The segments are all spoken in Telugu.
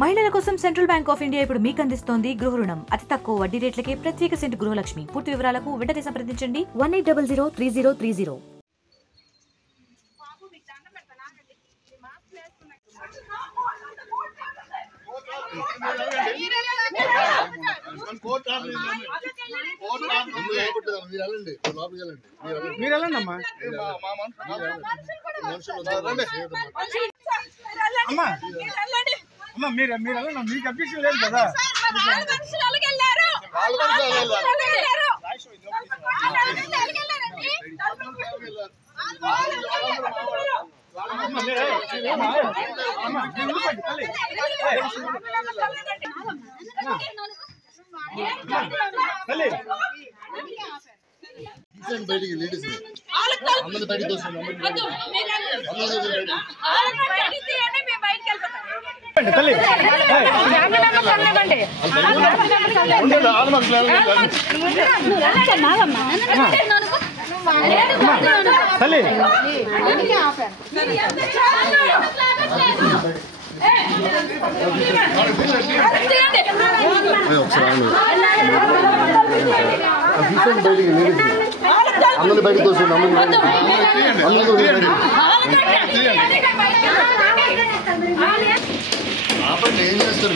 మహిళల కోసం సెంట్రల్ బ్యాంక్ ఆఫ్ ఇండియా ఇప్పుడు మీకు అందిస్తోంది గృహ రుణం. అతి తక్కువ వడ్డీ రేట్లకే ప్రత్యేక సెంటు గృహలక్ష్మి. పూర్తి వివరాలకు వెంటనే సంప్రదించండి 18003030. మీరు మీకు అభ్యర్థం లేదు కదా. బయటికి లేడీస్ అందరి బయటికి వస్తుంది. తల్లి తల్లి అందరి బయటికి వస్తుంది. ఆపండి, ఏం చేస్తారు?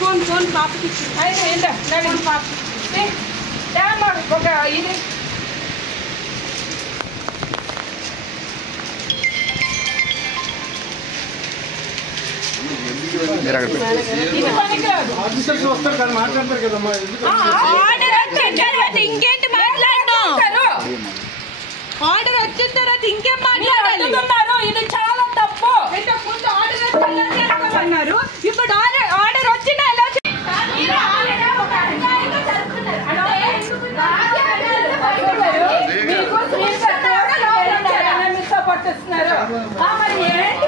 ఫోన్ ఫోన్ పాపకి పాప ఒక ఇది మాట్లాడతారు కదమ్మా. ఇంకేంటి మాట్లాడడం? ఆర్డర్ వచ్చిన తర్వాత ఇంకేం మాట్లాడుతున్నారు? ఇది చాలా తప్పు. ముందు ఆర్డర్ అన్నారు, ఇప్పుడు ఆర్డర్ వచ్చినా ఎలా పట్టిస్తున్నారు. మరి ఏంటి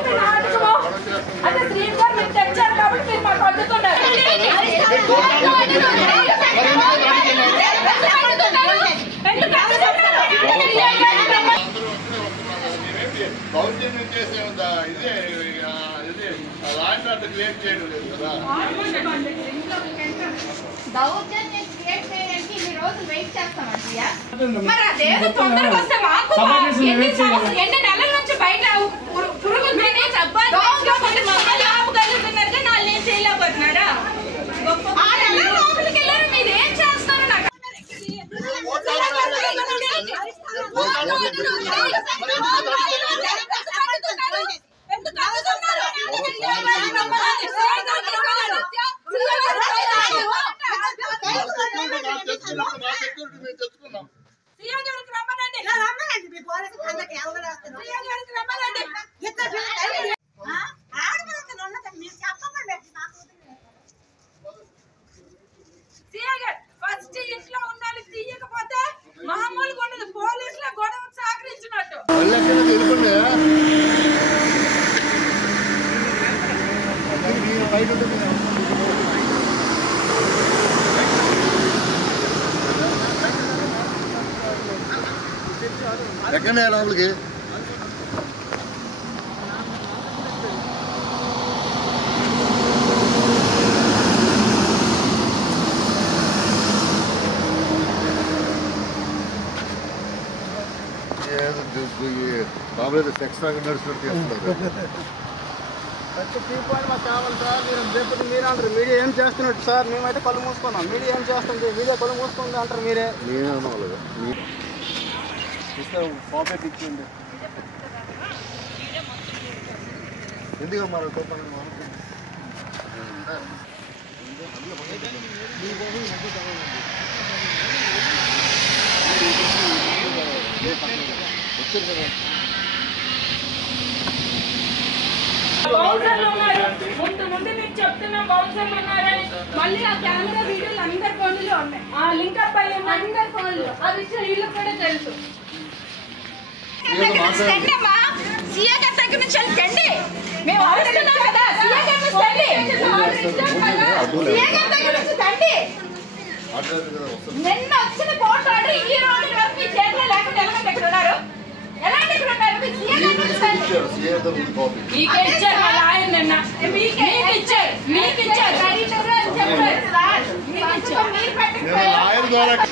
అంటే శ్రీన్ గారు మీరు తెచ్చారు కాబట్టి మీరు మాకు అడ్డుతున్నారు. దౌర్జన్యం చేసే ఉందా? ఇదే లాంటి క్రియేట్ చేయడం లేదు కదా. దౌర్జన్యం క్రియేట్ చేయడానికి ఇన్ని రోజులు వెయిట్ చేస్తామండి. మరి అదేదో తొందరగా వస్తే మాకు ఎన్ని నెలల నుంచి బయట పురుగులు తిని ఆపుగలుగుతున్నారు కానీ వాళ్ళు ఏం చేయలేకపోతున్నారా? ఆ నెల లోపలికి వెళ్ళారు, మీరు ఏం చేస్తారు? నాకు ఫస్ట్ ఇంట్లో ఉండాలి, తీయకపోతే మామూలుగా ఉండదు. పోలీసుల గొడవ సహకరించినట్టు ఎక్కడ లోపలికి బాబులేదు సెక్స్ నడుస్తున్నట్టు చేస్తున్నారు. మాకు కావాలి సార్. మీరు మీరు అంటారు మీడియా ఏం చేస్తున్నట్టు సార్. మేమైతే కళ్ళు మూసుకున్నాం. మీడియా ఏం చేస్తుంది? మీడియా కళ్ళు మూసుకుంది అంటారు మీరే. నేనే అన్నవాళ్ళు పాకెట్ ఇచ్చింది ఎందుకు మరి వచ్చారు కదా. ముందు మీకు చెప్తున్నాం బౌన్సర్లు ఉన్నారని. మళ్ళీ ఆ కెమెరా వీడియోలు అందరి ఫోన్లో ఉన్నాయి. ఆ లింక్ అప్ అయ్యి అందరి ఫోన్లో. ఆ విషయం వీళ్ళకి కూడా తెలుసు. సీఏ గారి దగ్గర నుంచి వెళ్ళండి. మేము అడుగుతున్నాం కదా, సీఏ గారి నుంచి తండి. సీఏ గారి దగ్గర నుంచి తండి. నిన్న వచ్చిన పోట్లాడి ఈ రోజు వరకు మీ చేతిలో లేకుండా ఎలాగంటే ఇక్కడ ఉన్నారు? ఎలాంటి ఇక్కడ ఉన్నారు? మీ సీఏ గారి నుంచి తండి. మీకే ఇచ్చారు వాళ్ళ ఆయన నిన్న. మీకు ఇచ్చారు. చెప్పారు సార్. మీకు ఇచ్చారు. మీరు పెట్టకపోయారు.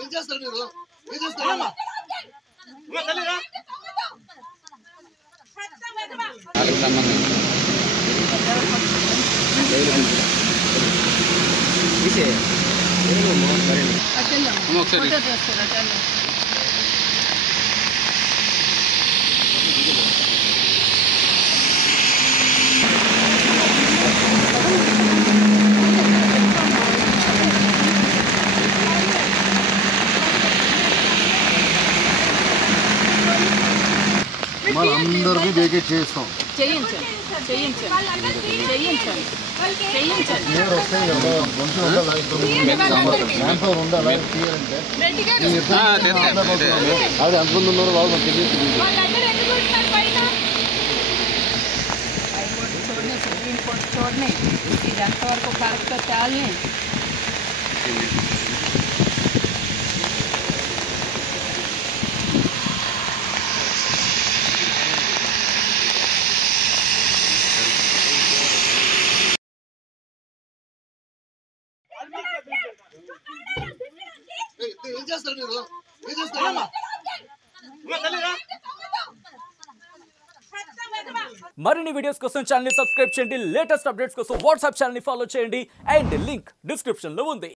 ఏం చేస్తారు మీరు? ఏం చేస్తారు? అందరికీ వేకేట్ చేస్తాం. చేయించండి. నేను వస్తాయి కదా, కొంచెం ఉండాలి, ఉండాలి అది ఎంతమంది ఉన్నారో వాళ్ళు మనకు తెలియదు. చూడండి ఇది ఎంతవరకు కరెక్ట్ తేలని. ఏం చేస్తారు మీరు? ఏం చేస్తారు? మరిన్ని వీడియోస్ కోసం ఛానల్ ని సబ్స్క్రైబ్ చేయండి. లేటెస్ట్ అప్డేట్స్ కోసం వాట్సాప్ ఛానల్ ని ఫాలో చేయండి. అండ్ లింక్ డిస్క్రిప్షన్ లో ఉంది.